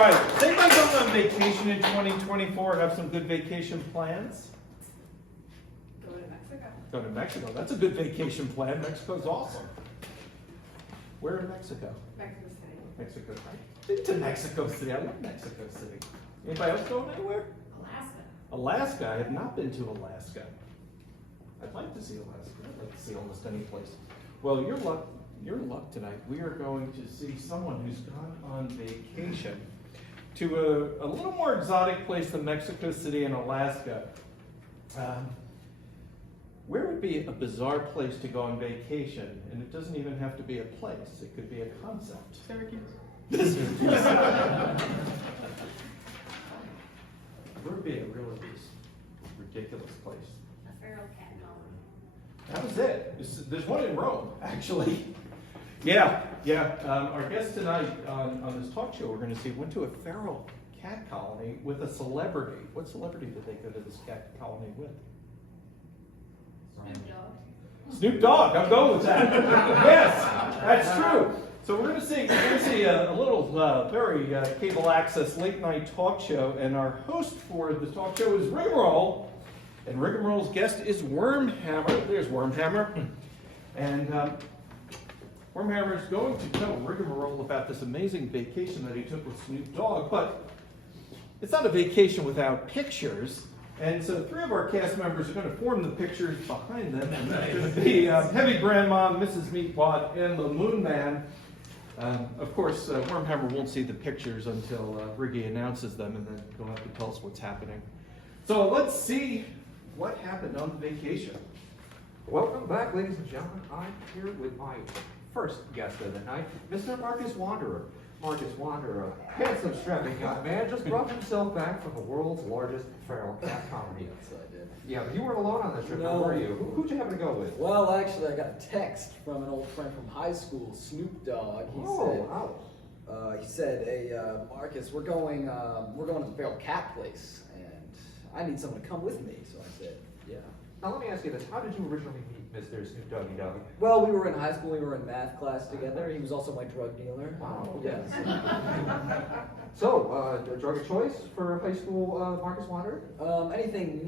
right. Is anybody going on vacation in 2024? Have some good vacation plans? Go to Mexico. Go to Mexico. That's a good vacation plan. Mexico's awesome. Where in Mexico? Mexico City. Mexico. I've been to Mexico City. I love Mexico City. Anybody else going anywhere? Alaska. Alaska. I have not been to Alaska. I'd like to see Alaska. I'd like to see almost any place. Well, your luck tonight. We are going to see someone who's gone on vacation to a little more exotic place than Mexico City and Alaska. Where would be a bizarre place to go on vacation? And it doesn't even have to be a place. It could be a concept. Syracuse. Where would be a really ridiculous place? A feral cat colony. That was it. There's one in Rome, actually. Yeah. Our guest tonight on this talk show, we're going to see, went to a feral cat colony with a celebrity. What celebrity did they go to this cat colony with? Snoop Dogg. Snoop Dogg. I'm going with that. Yes, that's true. So we're going to see a little very cable access late night talk show, and our host for the talk show is Rigmarole, and Rigmarole's guest is Wormhammer. There's Wormhammer, and Wormhammer is going to tell Rigmarole about this amazing vacation that he took with Snoop Dogg, but it's not a vacation without pictures. And so 3 of our cast members are going to form the pictures behind them, and that's going to be Heavy Grandma, Mrs. Meatwad, and the Moon Man. Of course, Wormhammer won't see the pictures until Riggy announces them, and then he'll have to tell us what's happening. So let's see what happened on the vacation. Welcome back, ladies and gentlemen. I'm here with my first guest of the night, Mr. Marcus Wanderer. Marcus Wanderer, a handsome, strapping young man, just brought himself back from the world's largest feral cat colony. Yes, I did. Yeah, but you weren't alone on this trip, No. were you? Who'd you happen to go with? Well, actually, I got a text from an old friend from high school, Snoop Dogg. He said, "Hey, Marcus, we're going to the feral cat place, and I need someone to come with me." So I said, "Yeah." Now let me ask you this: how did you originally meet Mr. Snoop Doggy Dogg? Well, we were in high school. We were in math class together. He was also my drug dealer. Wow. Okay. Yes. So, drug of choice for high school Marcus Wanderer? Anything,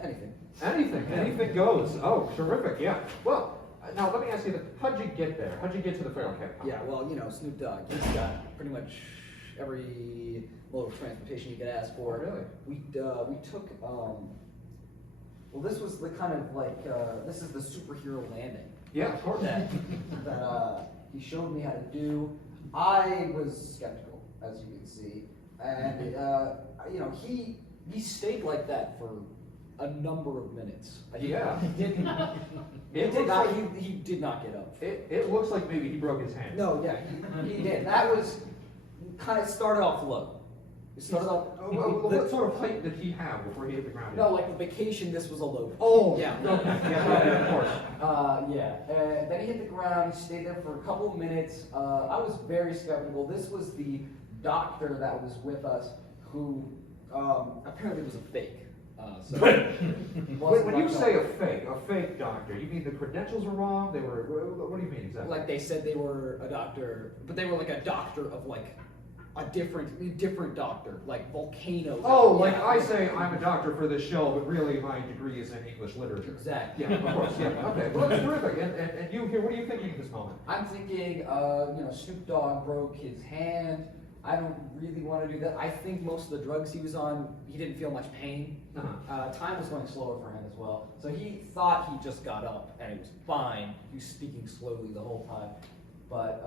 anything. Anything goes. Oh, terrific! Yeah. Well, now let me ask you this: how'd you get there? How'd you get to the feral cat colony? Yeah, well, Snoop Dogg, he's got pretty much every mode of transportation you could ask for. Oh, really? We took, well, this was the kind of like, this is the superhero landing. Yeah, of course. That he showed me how to do. I was skeptical, as you can see. And, he stayed like that for a number of minutes. Yeah. He did not get up. It looks like maybe he broke his hand. No, yeah, he did. That was kind of started off low. It started off. What sort of height did he have before he hit the ground? No, like the vacation, this was a low. Oh, yeah. Okay. Yeah, of course. Then he hit the ground. He stayed there for a couple of minutes. I was very skeptical. This was the doctor that was with us, who apparently was a fake. When you say a fake doctor, you mean the credentials were wrong? They were. What do you mean exactly? Like they said they were a doctor, but they were like a doctor of like a different doctor, like volcano. Oh, like I say I'm a doctor for this show, but really my degree is in English literature. Exactly. Yeah, of course. Yeah. Okay. Well, that's terrific. And you here? What are you thinking at this moment? I'm thinking, Snoop Dogg broke his hand. I don't really want to do that. I think most of the drugs he was on, he didn't feel much pain. Time was going slower for him as well. So he thought he just got up and it was fine. He was speaking slowly the whole time. But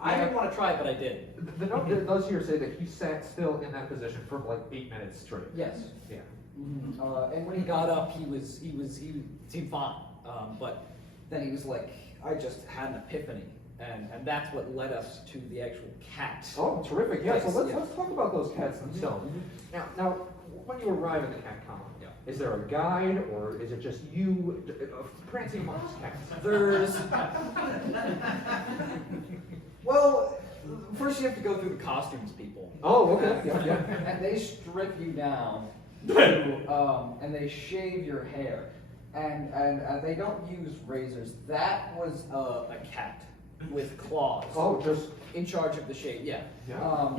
I didn't want to try it, but I did. The note does here say that he sat still in that position for like 8 minutes straight. Yes. Yeah. Mm-hmm. And when he got up, he seemed fine. But then he was like, I just had an epiphany. And that's what led us to the actual cat. Oh, terrific! Yeah. So let's Yeah. talk about those cats themselves. Now, when you arrive at the cat colony, is there a guide or is it just you prancing amongst cats? There's well, first you have to go through the costumes, people. Oh, okay. Yeah. And they strip you down, and they shave your hair, and they don't use razors. That was a cat. with claws. Oh, just In charge of the shape, yeah. Yeah.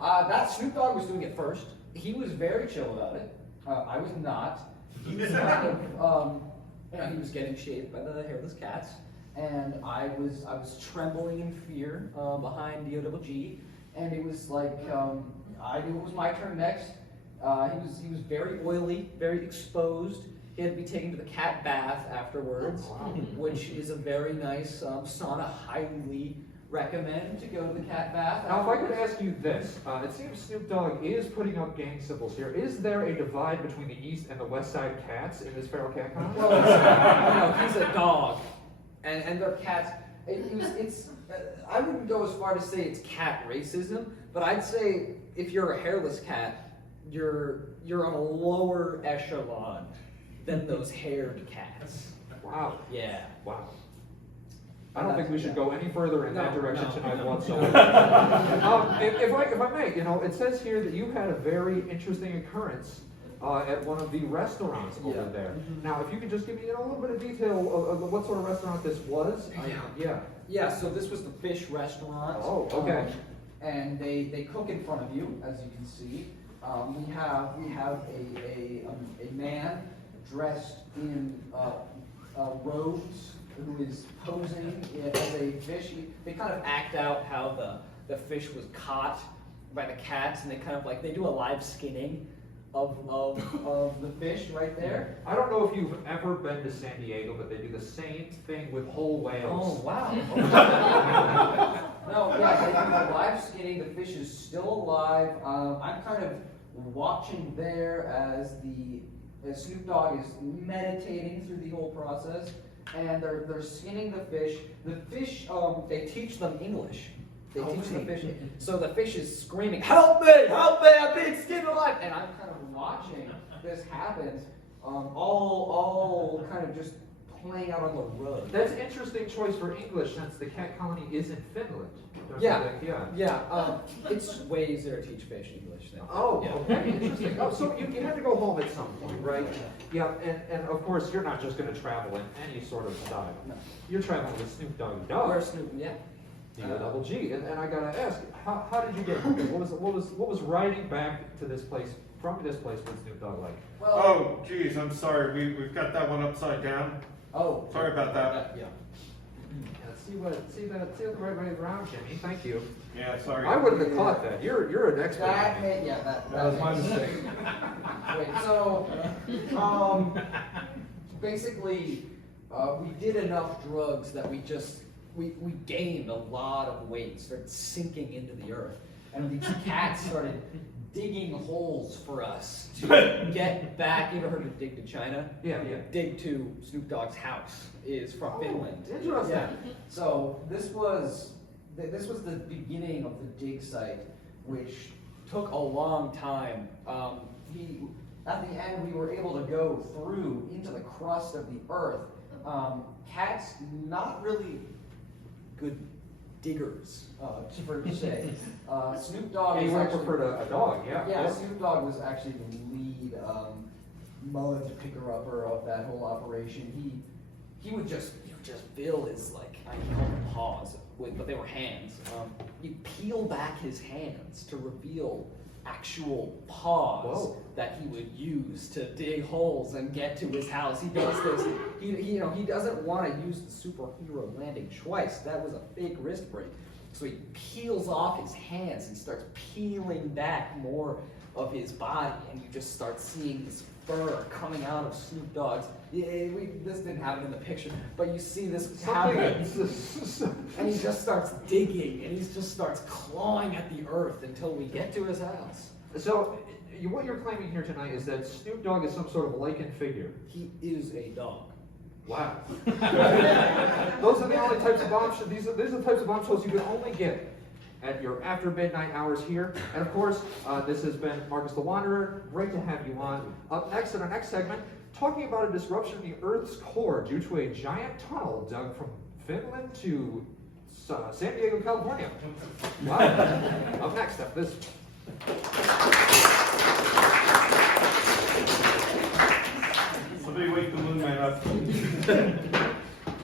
That Snoop Dogg was doing it first. He was very chill about it. I was not. He was he was getting shaved by the hairless cats, and I was trembling in fear behind DOGG, and it was like I knew it was my turn next. He was very oily, very exposed. He had to be taken to the cat bath afterwards, which is a very nice sauna. Highly recommend to go to the cat bath. Now, if I could ask you this, it seems Snoop Dogg is putting up gang symbols here. Is there a divide between the East and the West Side cats in this feral cat colony? Well, he's a dog, and they're cats. I wouldn't go as far to say it's cat racism, but I'd say if you're a hairless cat, you're on a lower echelon than those haired cats. Wow. Yeah. Wow. I don't think we should go any further in that direction tonight whatsoever. If I may, it says here that you had a very interesting occurrence at one of the restaurants over there. Now, if you could just give me a little bit of detail of what sort of restaurant this was. Yeah, so this was the fish restaurant. Oh, okay. And they cook in front of you, as you can see. We have a man dressed in robes who is posing as a fish. They kind of act out how the fish was caught by the cats, and they do a live skinning of the fish right there. I don't know if you've ever been to San Diego, but they do the same thing with whole whales. Oh, wow. No, yeah, they do the live skinning. The fish is still alive. I'm kind of watching there as Snoop Dogg is meditating through the whole process, and they're skinning the fish. The fish, they teach them English. They teach the fish. So the fish is screaming, "Help me! Help me! I'm being skinned alive!" And I'm kind of watching this happen, all kind of just playing out on the road. That's an interesting choice for English, since the cat colony is in Finland. It's way easier to teach fish English than. Oh, yeah. okay, interesting. Oh, so you had to go home at some point, right? Yeah, and of course you're not just going to travel in any sort of style. No. You're traveling with Snoop Dogg. Where's Snoop? Yeah. DOGG. And I gotta ask, how did you get here? What was riding back to this place from this place with Snoop Dogg like? Well, Oh, geez, I'm sorry. We've got that one upside down. oh. Sorry about that. Yeah. See the right way around, Jimmy. Thank you. Yeah, sorry. I wouldn't have caught that. You're an expert. That was my mistake. Wait, so, basically, we did enough drugs that we gained a lot of weight, started sinking into the earth, and these cats started digging holes for us to get back. You ever heard of dig to China? Yeah. Dig to Snoop Dogg's house is from Finland. Interesting. Yeah. So this was the beginning of the dig site, which took a long time. At the end, we were able to go through into the crust of the earth. Cats, not really good diggers, to say. Snoop Dogg. Yeah, you was would have actually- preferred a dog, yeah. Yeah, Snoop Dogg was actually the lead mud picker-upper of that whole operation. He would just fill his, I call them paws, but they were hands. He'd peel back his hands to reveal actual paws Whoa. that he would use to dig holes and get to his house. He does this. He doesn't want to use the superhero landing twice. That was a big wrist break. So he peels off his hands and starts peeling back more of his body, and you just start seeing this fur coming out of Snoop Dogg's. This didn't happen in the picture, but you see this happen, and he just starts digging, and he just starts clawing at the earth until we get to his house. So, what you're claiming here tonight is that Snoop Dogg is some sort of licensed figure. He is a dog. Wow. Those are the only types of bombshells. These are the types of bombshells you can only get at your after midnight hours here. And of course, this has been Marcus the Wanderer. Great to have you on. Up next in our next segment, talking about a disruption in the Earth's core due to a giant tunnel dug from Finland to San Diego, California. Wow. Up next after this. Somebody wake the moon man up.